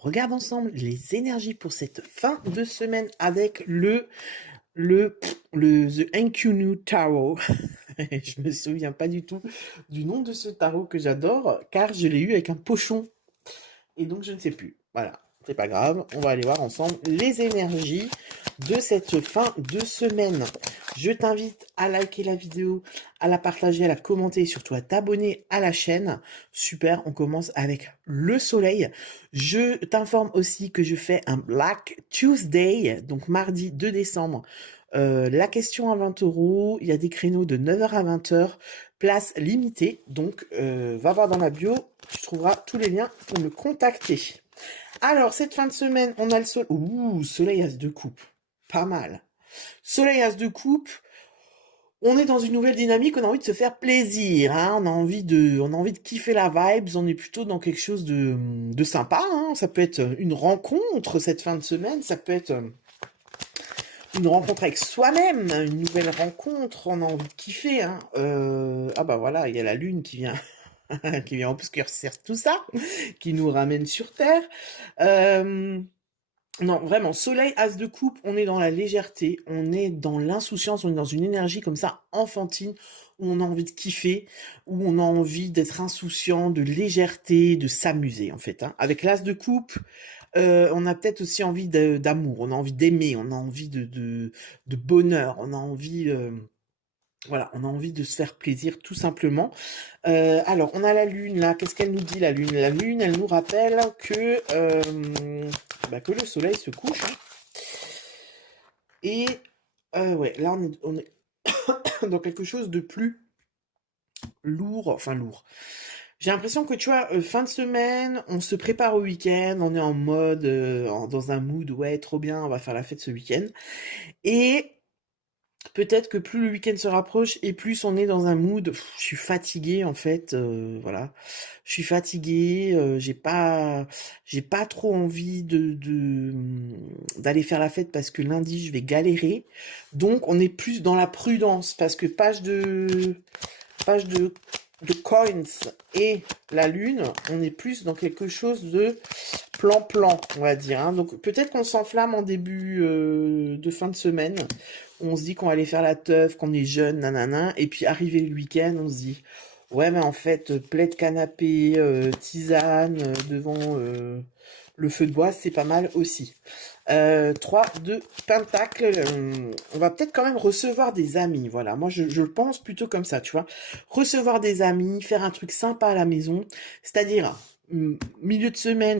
regarde ensemble les énergies pour cette fin de semaine avec le The Enkunu Tarot. Je me souviens pas du tout du nom de ce tarot que j'adore, car je l'ai eu avec un pochon. Et donc je ne sais plus. Voilà, c'est pas grave. On va aller voir ensemble les énergies de cette fin de semaine. Je t'invite à liker la vidéo, à la partager, à la commenter et surtout à t'abonner à la chaîne. Super, on commence avec le soleil. Je t'informe aussi que je fais un Black Tuesday, donc mardi 2 décembre. La question à 20 €, il y a des créneaux de 9h à 20h, place limitée, donc va voir dans la bio, tu trouveras tous les liens pour me contacter. Alors, cette fin de semaine, on a le soleil. Ouh, soleil as de coupe. Pas mal. Soleil as de coupe. On est dans une nouvelle dynamique, on a envie de se faire plaisir, hein, on a envie de kiffer la vibes, on est plutôt dans quelque chose de sympa, hein. Ça peut être une rencontre cette fin de semaine, ça peut être une rencontre avec soi-même, une nouvelle rencontre, on a envie de kiffer, hein. Ah bah voilà, il y a la lune qui vient, qui vient obscurcir tout ça, qui nous ramène sur Terre. Non, vraiment, soleil, as de coupe, on est dans la légèreté, on est dans l'insouciance, on est dans une énergie comme ça, enfantine, où on a envie de kiffer, où on a envie d'être insouciant, de légèreté, de s'amuser, en fait, hein. Avec l'as de coupe, on a peut-être aussi envie d'amour, on a envie d'aimer, on a envie de bonheur, on a envie, voilà, on a envie de se faire plaisir, tout simplement. Alors, on a la lune, là, qu'est-ce qu'elle nous dit, la lune? La lune, elle nous rappelle que le soleil se couche, hein. Et ouais, là, on est dans quelque chose de plus lourd, enfin lourd. J'ai l'impression que, tu vois, fin de semaine, on se prépare au week-end, on est en mode, dans un mood, ouais, trop bien, on va faire la fête ce week-end. Et peut-être que plus le week-end se rapproche et plus on est dans un mood, je suis fatiguée en fait, voilà. Je suis fatiguée, j'ai pas trop envie d'aller faire la fête parce que lundi je vais galérer. Donc on est plus dans la prudence parce que page de coins et la lune, on est plus dans quelque chose de plan-plan, on va dire, hein. Donc peut-être qu'on s'enflamme en début de fin de semaine. On se dit qu'on va aller faire la teuf, qu'on est jeune, nanana. Et puis arrivé le week-end, on se dit, ouais, mais en fait, plaid canapé, tisane, devant le feu de bois, c'est pas mal aussi. 3 de pentacle, on va peut-être quand même recevoir des amis, voilà. Moi, je le pense plutôt comme ça, tu vois. Recevoir des amis, faire un truc sympa à la maison, c'est-à-dire milieu de semaine,